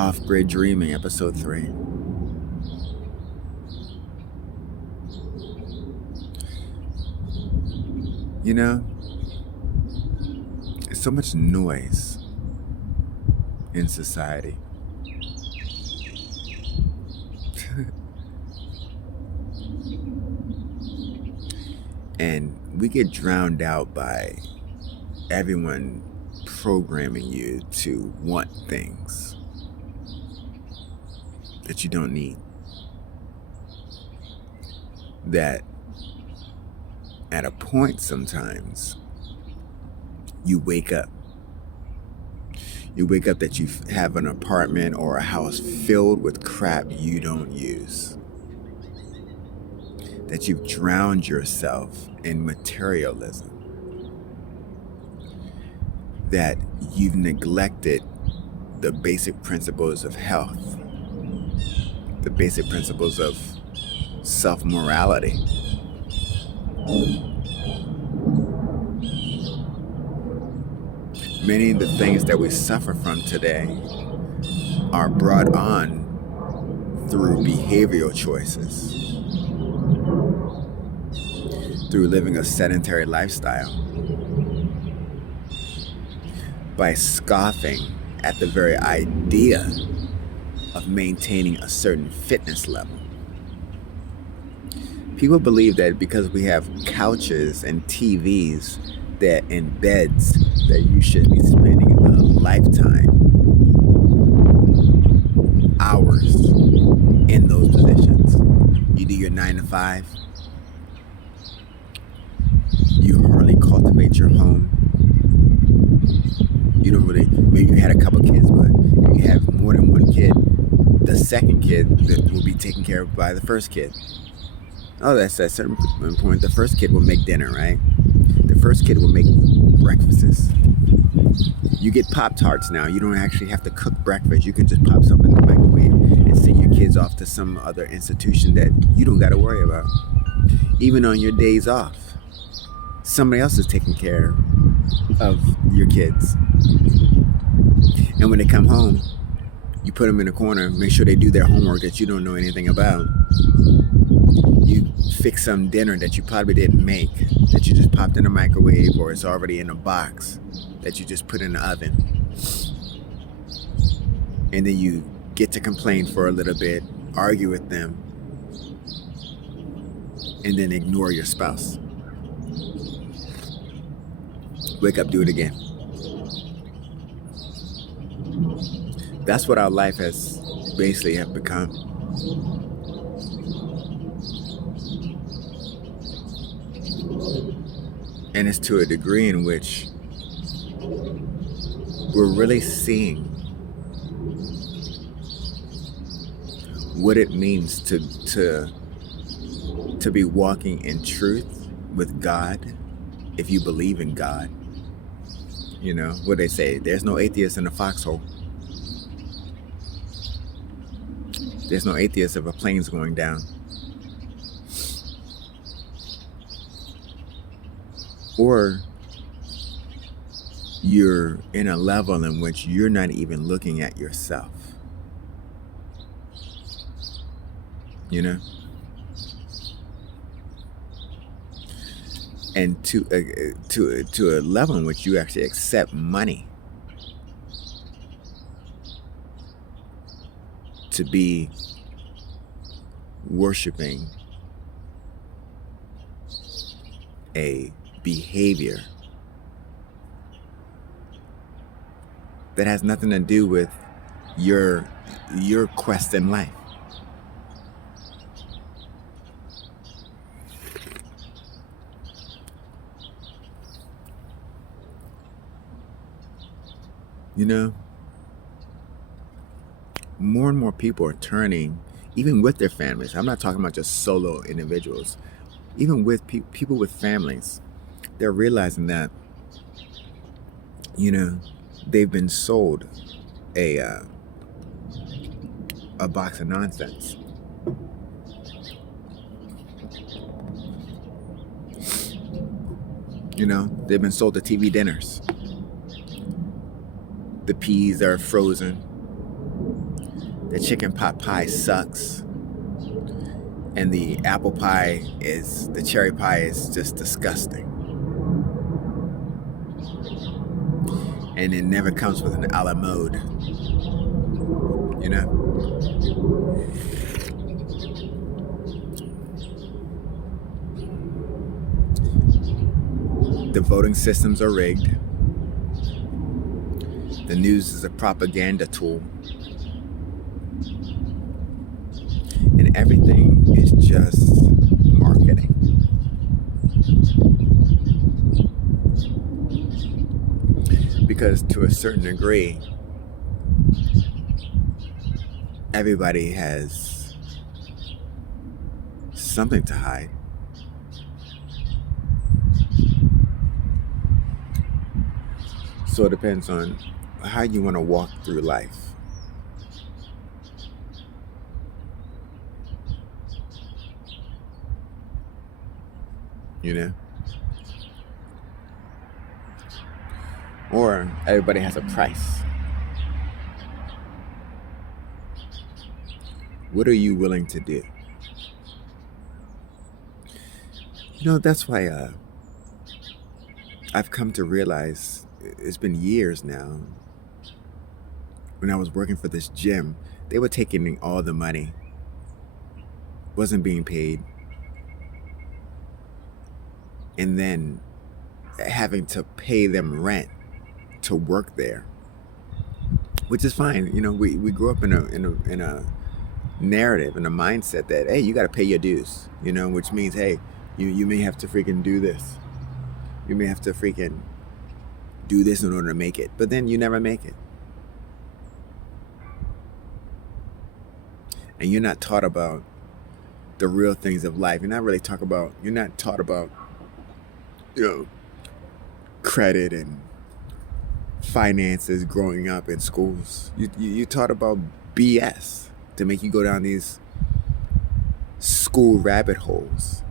Off-Grid Dreaming, Episode 3. You know, there's so much noise in society. And we get drowned out by everyone programming you to want things that you don't need. That at a point sometimes you wake up. You wake up that you have an apartment or a house filled with crap you don't use. That you've drowned yourself in materialism. That you've neglected the basic principles of health. The basic principles of self-morality. Many of the things that we suffer from today are brought on through behavioral choices, through living a sedentary lifestyle, by scoffing at the very idea of maintaining a certain fitness level. People believe that because we have couches and TVs and beds, that you should be spending a lifetime, hours in those positions. You do your 9 to 5. You hardly cultivate your home. You don't really, maybe you had a couple kids, but if you have more than one kid, the second kid that will be taken care of by the first kid. Oh, that's at a certain point. The first kid will make dinner, right? The first kid will make breakfasts. You get Pop-Tarts now. You don't actually have to cook breakfast. You can just pop something in the microwave and send your kids off to some other institution that you don't got to worry about. Even on your days off, somebody else is taking care of your kids. And when they come home, you put them in a corner, make sure they do their homework that you don't know anything about. You fix some dinner that you probably didn't make, that you just popped in the microwave, or it's already in a box that you just put in the oven. And then you get to complain for a little bit, argue with them, and then ignore your spouse. Wake up, do it again. That's what our life has basically have become. And it's to a degree in which we're really seeing what it means to be walking in truth with God, if you believe in God. You know, what they say, there's no atheist in a foxhole. There's no atheist if a plane's going down. Or you're in a level in which you're not even looking at yourself. You know? And to a level in which you actually accept money to be worshiping a behavior that has nothing to do with your quest in life. You know, more and more people are turning, even with their families. I'm not talking about just solo individuals. Even with people with families, they're realizing that, you know, they've been sold a box of nonsense. You know, they've been sold the TV dinners. The peas are frozen. the chicken pot pie sucks, and the cherry pie is just disgusting. And it never comes with an a la mode, you know? The voting systems are rigged. The news is a propaganda tool. And everything is just marketing. Because to a certain degree, everybody has something to hide. So it depends on how you want to walk through life. You know? Or everybody has a price. What are you willing to do? You know, that's why I've come to realize, it's been years now, when I was working for this gym, they were taking all the money, wasn't being paid, and then having to pay them rent to work there, which is fine. You know, we grew up in a narrative, in a mindset that, hey, you got to pay your dues, you know, which means, hey, you may have to freaking do this. You may have to freaking do this in order to make it, but then you never make it. And you're not taught about the real things of life. You're not taught about, you know, credit and finances growing up in schools. You taught about BS to make you go down these school rabbit holes,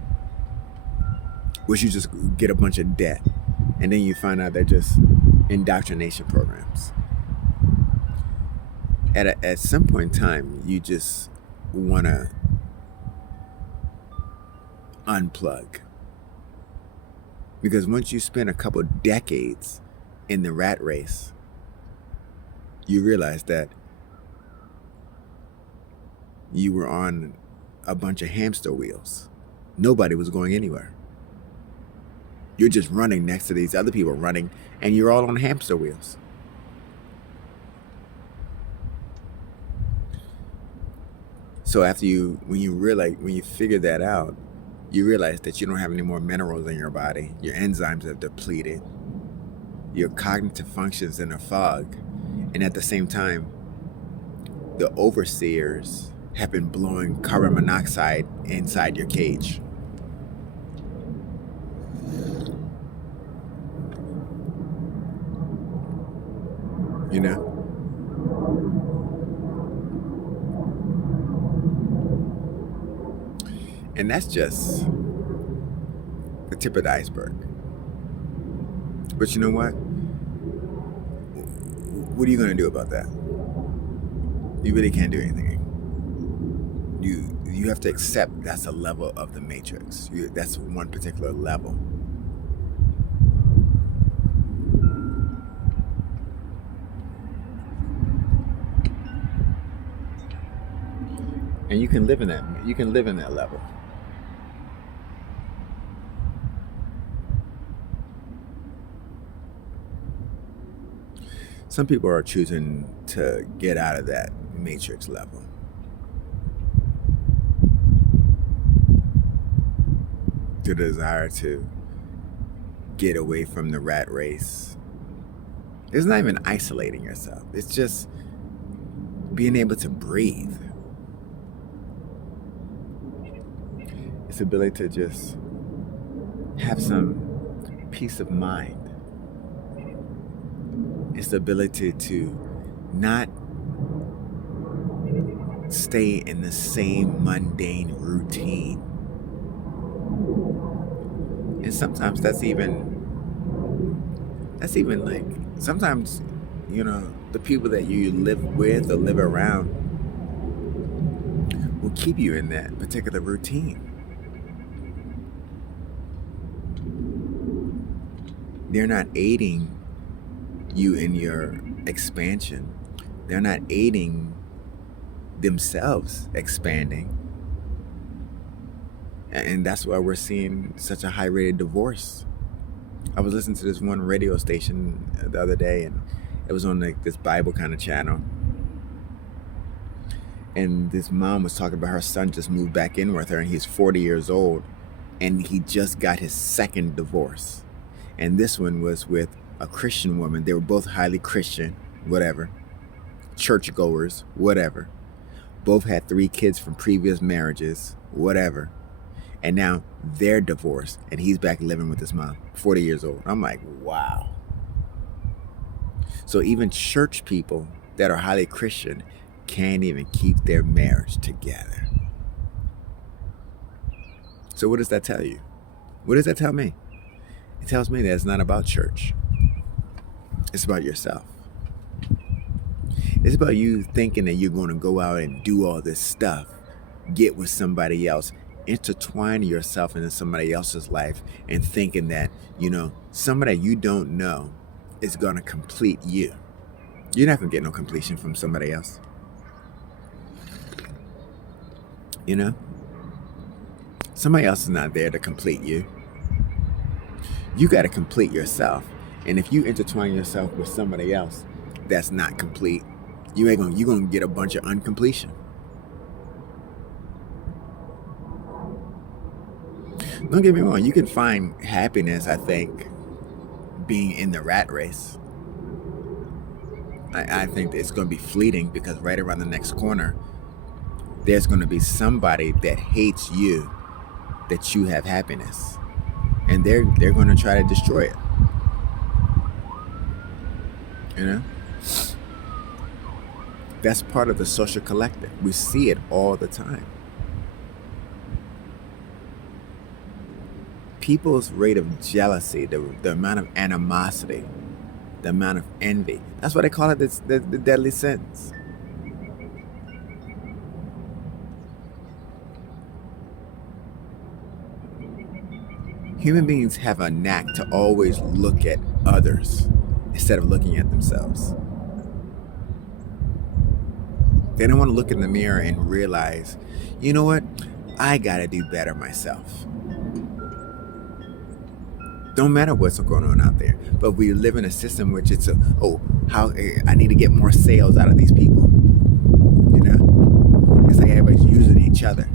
which you just get a bunch of debt, and then you find out they're just indoctrination programs. At some point in time, you just want to unplug, because once you spend a couple decades in the rat race, you realize that you were on a bunch of hamster wheels. Nobody was going anywhere. You're just running next to these other people running, and you're all on hamster wheels. So when you figure that out, you realize that you don't have any more minerals in your body. Your enzymes have depleted. Your cognitive functions in a fog. And at the same time, the overseers have been blowing carbon monoxide inside your cage. You know? And that's just the tip of the iceberg. But you know what? What are you going to do about that? You really can't do anything. You have to accept that's a level of the matrix. That's one particular level. And you can live in that. You can live in that level. Some people are choosing to get out of that matrix level. The desire to get away from the rat race. It's not even isolating yourself. It's just being able to breathe. It's the ability to just have some peace of mind. It's the ability to not stay in the same mundane routine. And sometimes that's even like, sometimes, you know, the people that you live with or live around, will keep you in that particular routine. They're not aiding you in your expansion. They're not aiding themselves expanding. And that's why we're seeing such a high rate of divorce. I was listening to this one radio station the other day, and it was on like this Bible kind of channel. And this mom was talking about her son just moved back in with her, and he's 40 years old, and he just got his second divorce. And this one was with a Christian woman. They were both highly Christian, whatever, churchgoers, whatever. Both had 3 kids from previous marriages, whatever. And now they're divorced, and he's back living with his mom, 40 years old. I'm like, wow. So even church people that are highly Christian can't even keep their marriage together. So what does that tell you? What does that tell me? It tells me that it's not about church. It's about yourself. It's about you thinking that you're going to go out and do all this stuff, get with somebody else, intertwine yourself into somebody else's life, and thinking that, somebody you don't know is going to complete you. You're not going to get no completion from somebody else. Somebody else is not there to complete you. You got to complete yourself. And if you intertwine yourself with somebody else that's not complete, you're going to get a bunch of uncompletion. Don't get me wrong, you can find happiness, I think, being in the rat race. I think it's going to be fleeting, because right around the next corner, there's going to be somebody that hates you, that you have happiness. And they're going to try to destroy it. That's part of the social collective. We see it all the time. People's rate of jealousy, the amount of animosity, the amount of envy. That's why they call it the deadly sins. Human beings have a knack to always look at others instead of looking at themselves. They don't want to look in the mirror and realize, you know what? I got to do better myself. Don't matter what's going on out there. But we live in a system which it's how I need to get more sales out of these people. It's like everybody's using each other.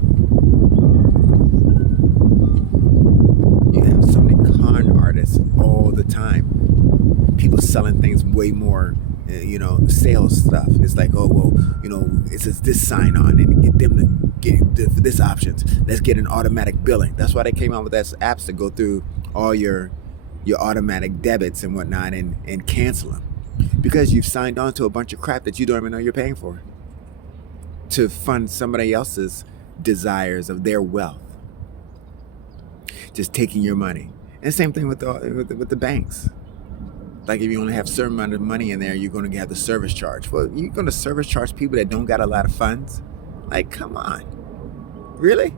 You have so many con artists all the time. People selling things way more, sales stuff. It's like, it says this sign on and get them to get this options. Let's get an automatic billing. That's why they came out with that apps to go through all your automatic debits and whatnot and cancel them, because you've signed on to a bunch of crap that you don't even know you're paying for to fund somebody else's desires of their wealth, just taking your money. And same thing with the banks. Like if you only have a certain amount of money in there, you're going to have the service charge. Well, you're going to service charge people that don't got a lot of funds? Like, come on, really?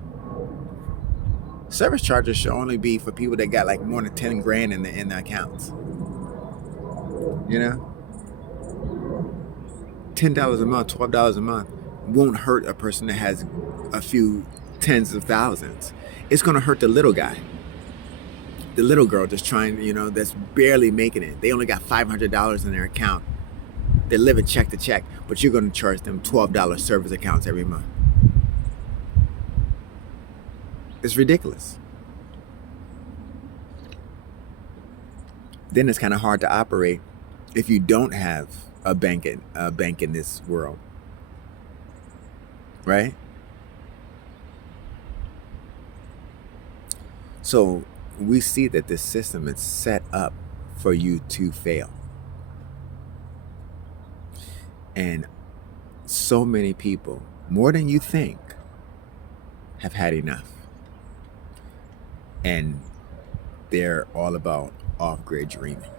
Service charges should only be for people that got like more than 10 grand in the accounts. $10 a month, $12 a month won't hurt a person that has a few tens of thousands. It's going to hurt the little guy, the little girl just trying, that's barely making it. They only got $500 in their account. They're living check to check, but you're going to charge them $12 service accounts every month. It's ridiculous. Then it's kind of hard to operate if you don't have a bank in this world, right? So we see that this system is set up for you to fail. And so many people, more than you think, have had enough. And they're all about off-grid dreaming.